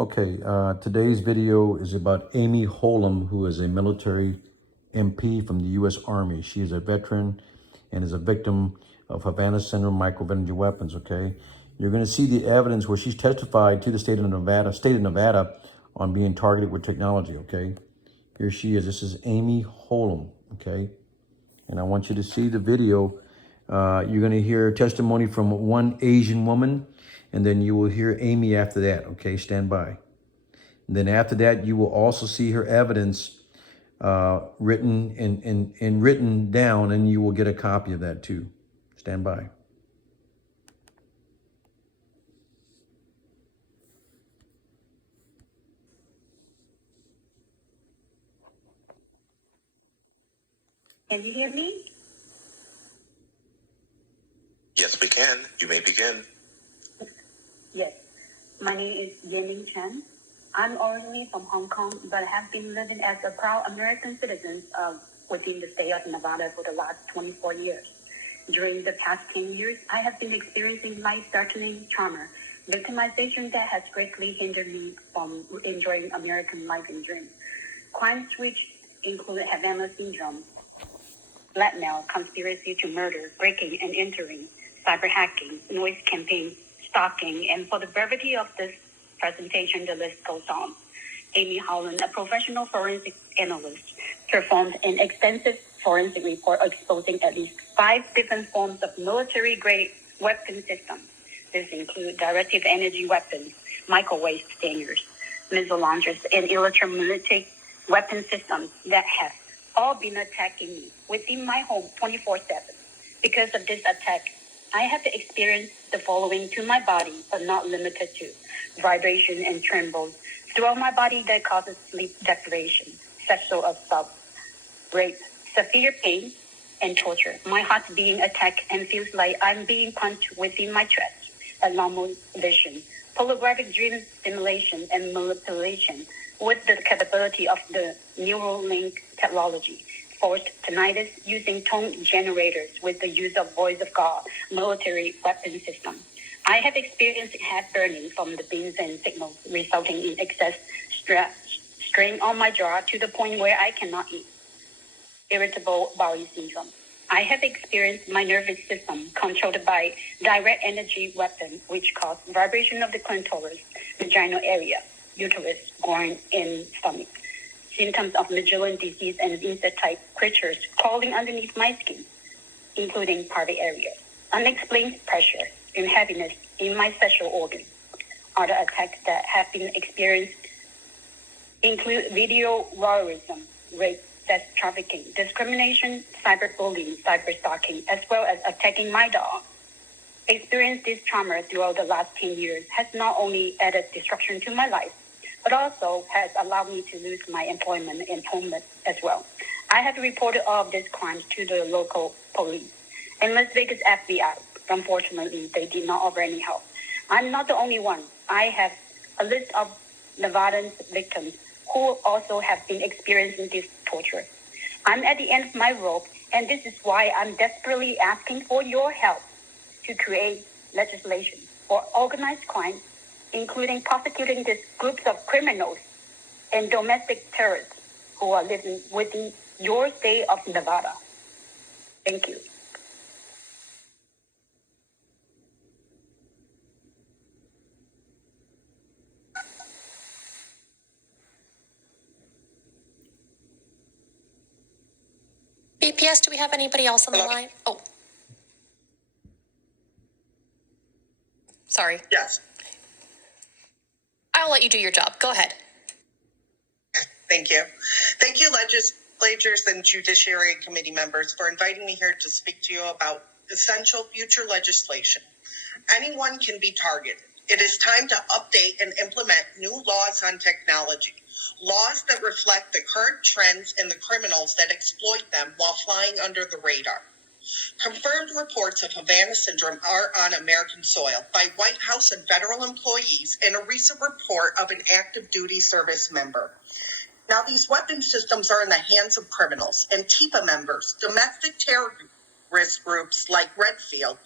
Okay, today's video is about Amy Holem, who is a military MP from the U.S. Army. She is a veteran and is a victim of Havana syndrome microwave energy weapons, okay? You're going to see the evidence where she's testified to the state of Nevada on being targeted with technology, okay? Here she is. This is Amy Holem, okay? And I want you to see the video. You're going to hear testimony from one Asian woman, and then you will hear Amy after that, okay? Stand by. And then after that, you will also see her evidence written and written down, and you will get a copy of that too. Stand by. Can you hear me? Yes, we can. You may begin. Yes. My name is Yemin Chen. I'm originally from Hong Kong, but have been living as a proud American citizen within the state of Nevada for the last 24 years. During the past 10 years, I have been experiencing life-threatening trauma, victimization that has greatly hindered me from enjoying American life and dreams. Crimes which include Havana syndrome, blackmail, conspiracy to murder, breaking and entering, cyber hacking, noise campaign, stalking, and for the brevity of this presentation, the list goes on. Amy Holem, a professional forensic analyst, performed an extensive forensic report exposing at least 5 different forms of military-grade weapon systems. This includes directed energy weapons, microwave stingers, missile launchers, and electromagnetic weapon systems that have all been attacking me within my home 24/7. Because of this attack, I have experienced the following to my body, but not limited to: vibration and trembles throughout my body that causes sleep deprivation, sexual assault, rape, severe pain, and torture. My heart being attacked and feels like I'm being punched within my chest. Abnormal vision, holographic dream stimulation, and manipulation with the capability of the neural link technology. Forced tinnitus using tone generators with the use of voice of God military weapon system. I have experienced head burning from the beams and signals, resulting in excess strain on my jaw to the point where I cannot eat. Irritable bowel syndrome. I have experienced my nervous system controlled by direct energy weapon, which cause vibration of the clitoris, vaginal area, uterus, groin, and stomach. Symptoms of Magellan disease and insect-type creatures crawling underneath my skin, including private area. Unexplained pressure and heaviness in my sexual organs. Other attacks that have been experienced include video voyeurism, rape, sex trafficking, discrimination, cyberbullying, cyberstalking, as well as attacking my dog. Experiencing this trauma throughout the last 10 years has not only added destruction to my life, but also has allowed me to lose my employment and home as well. I have reported all of these crimes to the local police and Las Vegas FBI. Unfortunately, they did not offer any help. I'm not the only one. I have a list of Nevadan victims who also have been experiencing this torture. I'm at the end of my rope, and this is why I'm desperately asking for your help to create legislation for organized crime, including prosecuting these groups of criminals and domestic terrorists who are living within your state of Nevada. Thank you. BPS, do we have anybody else on the line? Oh. Sorry. Yes. I'll let you do your job. Go ahead. Thank you. Thank you, legislators and Judiciary Committee members, for inviting me here to speak to you about essential future legislation. Anyone can be targeted. It is time to update and implement new laws on technology, laws that reflect the current trends and the criminals that exploit them while flying under the radar. Confirmed reports of Havana syndrome are on American soil by White House and federal employees in a recent report of an active duty service member. Now, these weapon systems are in the hands of criminals, Antifa members, domestic terror risk groups like Redfield,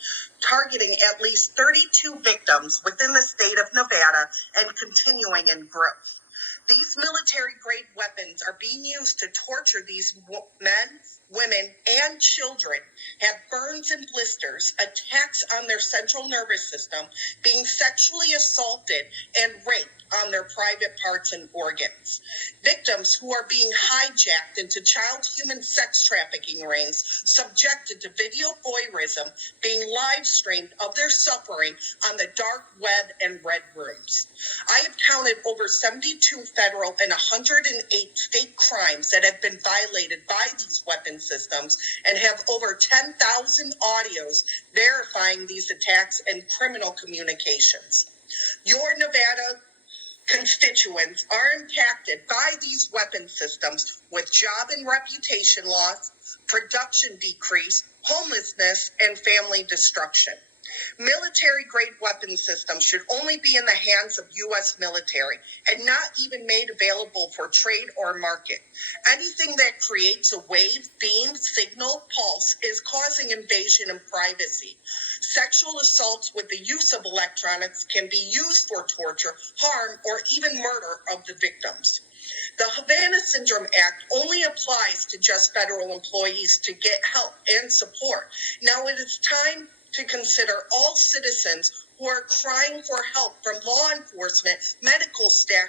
targeting at least 32 victims within the state of Nevada and continuing in growth. These military-grade weapons are being used to torture these men, women, and children, have burns and blisters, attacks on their central nervous system, being sexually assaulted, and raped on their private parts and organs. Victims who are being hijacked into child human sex trafficking rings, subjected to video voyeurism, being live streamed of their suffering on the dark web and red rooms. I have counted over 72 federal and 108 state crimes that have been violated by these weapon systems and have over 10,000 audios verifying these attacks and criminal communications. Your Nevada constituents are impacted by these weapon systems with job and reputation loss, production decrease, homelessness, and family destruction. Military-grade weapon systems should only be in the hands of U.S. military and not even made available for trade or market. Anything that creates a wave, beam, signal, pulse is causing invasion of privacy. Sexual assaults with the use of electronics can be used for torture, harm, or even murder of the victims. The Havana Syndrome Act only applies to just federal employees to get help and support. Now it is time to consider all citizens who are crying for help from law enforcement, medical staff,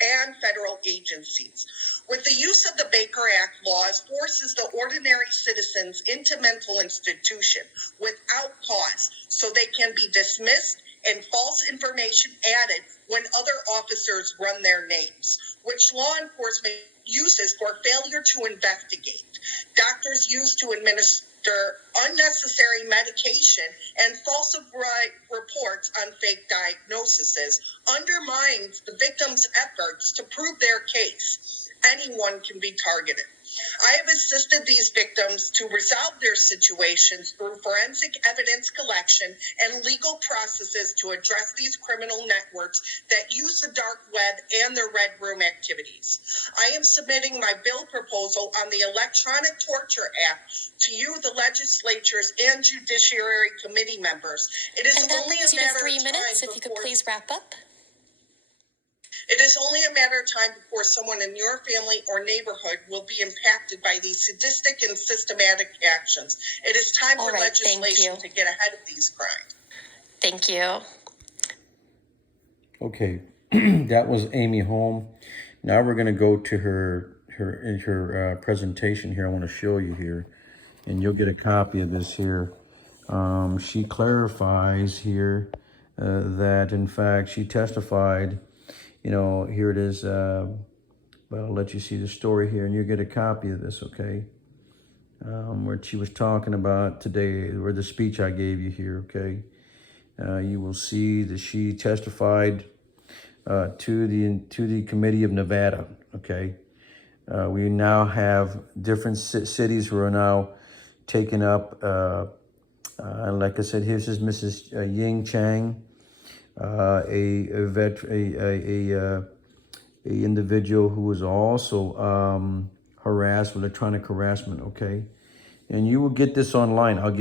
and federal agencies. With the use of the Baker Act, laws forces the ordinary citizens into mental institution without cause, so they can be dismissed and false information added when other officers run their names, which law enforcement uses for failure to investigate. Doctors use to administer unnecessary medication and falsify reports on fake diagnoses undermines the victim's efforts to prove their case. Anyone can be targeted. I have assisted these victims to resolve their situations through forensic evidence collection and legal processes to address these criminal networks that use the dark web and their red room activities. I am submitting my bill proposal on the Electronic Torture Act to you, the legislatures and Judiciary Committee members. It is And that only leaves a you to matter 3 of minutes. time If you could before please wrap up. It is only a matter of time before someone in your family or neighborhood will be impacted by these sadistic and systematic actions. It is time All for right, thank legislation you. to get ahead of these crimes. Thank you. Okay, that was Amy Holem. Now we're going to go to her presentation here. I want to show you here, and you'll get a copy of this here. She clarifies here that, in fact, she testified. You know, here it is. But I'll let you see the story here, and you'll get a copy of this, okay? Where she was talking about today, or the speech I gave you here, okay? You will see that she testified to the Committee of Nevada, okay? We now have different cities who are now taking up, like I said, here's Mrs. Ying Chang, a individual who was also harassed with electronic harassment, okay? And you will get this online. I'll give